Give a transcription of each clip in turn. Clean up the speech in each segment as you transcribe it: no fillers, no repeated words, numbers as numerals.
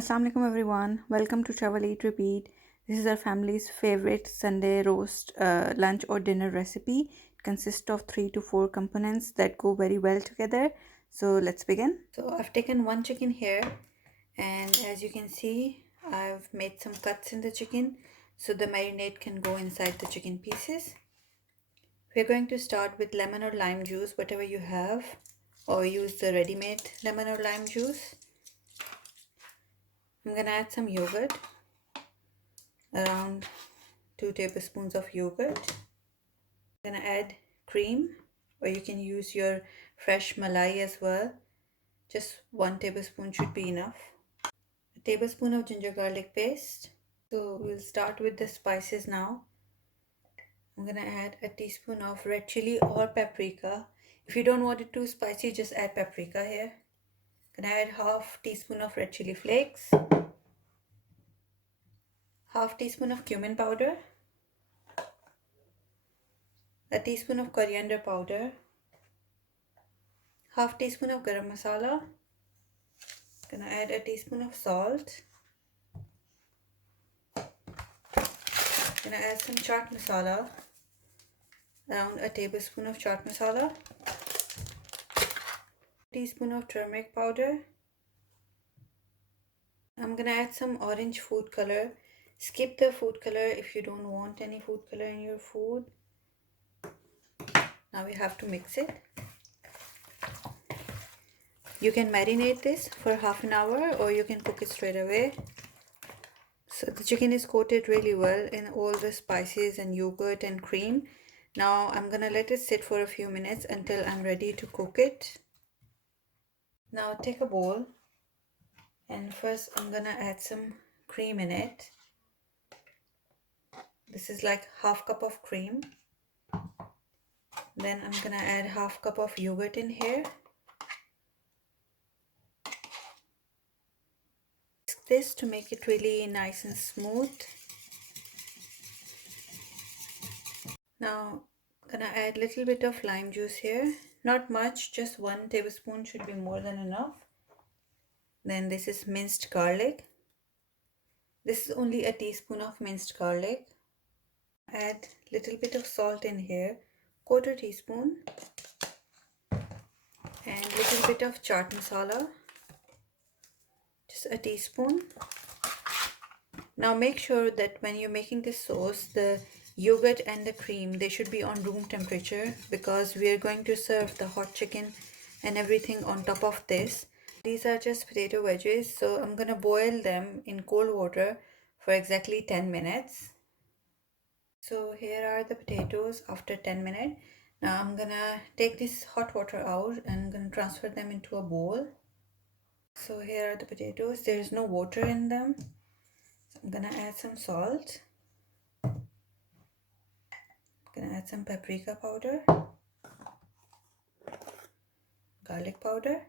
Assalamu alaikum everyone. Welcome to Travel Eat Repeat. This is our family's favorite Sunday roast lunch or dinner recipe. It consists of 3 to 4 components that go very well together. So let's begin. So I've taken one chicken here, and as you can see, I've made some cuts in the chicken so the marinade can go inside the chicken pieces. We're going to start with lemon or lime juice, whatever you have, or use the ready-made lemon or lime juice. I'm gonna add some yogurt, around 2 tablespoons of yogurt. I'm gonna add cream, or you can use your fresh malai as well. Just 1 tablespoon should be enough. A tablespoon of ginger garlic paste. So we'll start with the spices now. I'm gonna add a teaspoon of red chili or paprika. If you don't want it too spicy, just add paprika here. I'm gonna add half teaspoon of red chili flakes, half teaspoon of cumin powder, a teaspoon of coriander powder, half teaspoon of garam masala. Gonna add a teaspoon of salt. Gonna add some chaat masala, around a tablespoon of chaat masala, a teaspoon of turmeric powder. I'm gonna add some orange food color. Skip the food color if you don't want any food color in your food. Now we have to mix it. You can marinate this for half an hour or you can cook it straight away. So the chicken is coated really well in all the spices and yogurt and cream. Now I'm gonna let it sit for a few minutes until I'm ready to cook it. Now take a bowl, and first I'm gonna add some cream in it. This is like half cup of cream. Then I'm gonna add half cup of yogurt in here. Whisk this to make it really nice and smooth. Now I'm gonna add a little bit of lime juice here. Not much, just 1 tablespoon should be more than enough. Then this is minced garlic. This is only a teaspoon of minced garlic. Add little bit of salt in here, 1/4 teaspoon, and little bit of chaat masala, just a teaspoon. Now make sure that when you're making this sauce, the yogurt and the cream, they should be on room temperature, because we are going to serve the hot chicken and everything on top of this. These are just potato wedges, so I'm gonna boil them in cold water for exactly 10 minutes. So here are the potatoes after 10 minutes. Now I'm gonna take this hot water out and I'm gonna transfer them into a bowl. So here are the potatoes. There is no water in them. So I'm gonna add some salt. I'm gonna add some paprika powder, garlic powder,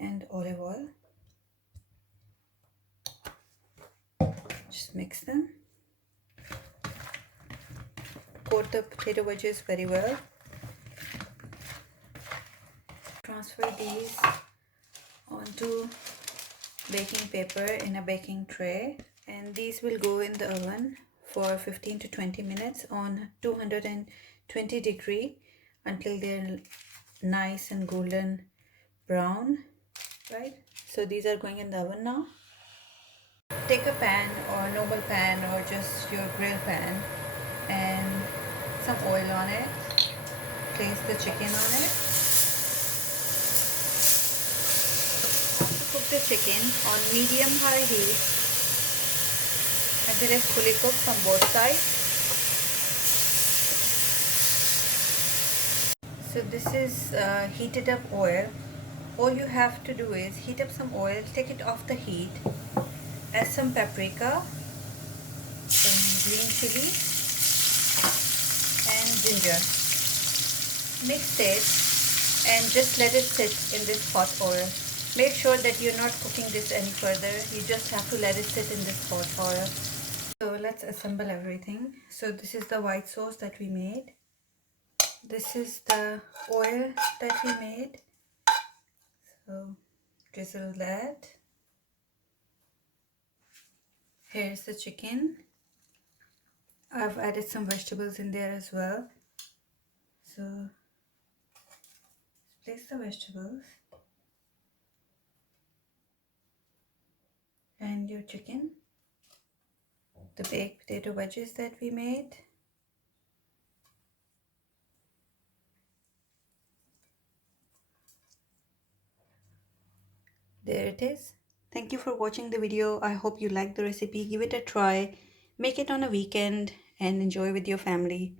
and olive oil. Just mix them. Coat the potato wedges very well. Transfer these onto baking paper in a baking tray, and these will go in the oven for 15 to 20 minutes on 220 degree until they're nice and golden brown, right? So these are going in the oven now. Take a pan or normal pan or just your grill pan and some oil on it. Place the chicken on it. Cook the chicken on medium-high heat until it's fully cooked on both sides. So this is heated up oil. All you have to do is heat up some oil, take it off the heat, add some paprika, some green chili, and ginger. Mix it and just let it sit in this hot oil. Make sure that you're not cooking this any further. You just have to let it sit in this hot oil. So let's assemble everything. So this is the white sauce that we made. This is the oil that we made. So drizzle that. Here's the chicken. I've added some vegetables in there as well. So place the vegetables and your chicken, the baked potato wedges that we made. There it is. Thank you for watching the video. I hope you liked the recipe. Give it a try. Make it on a weekend and enjoy with your family.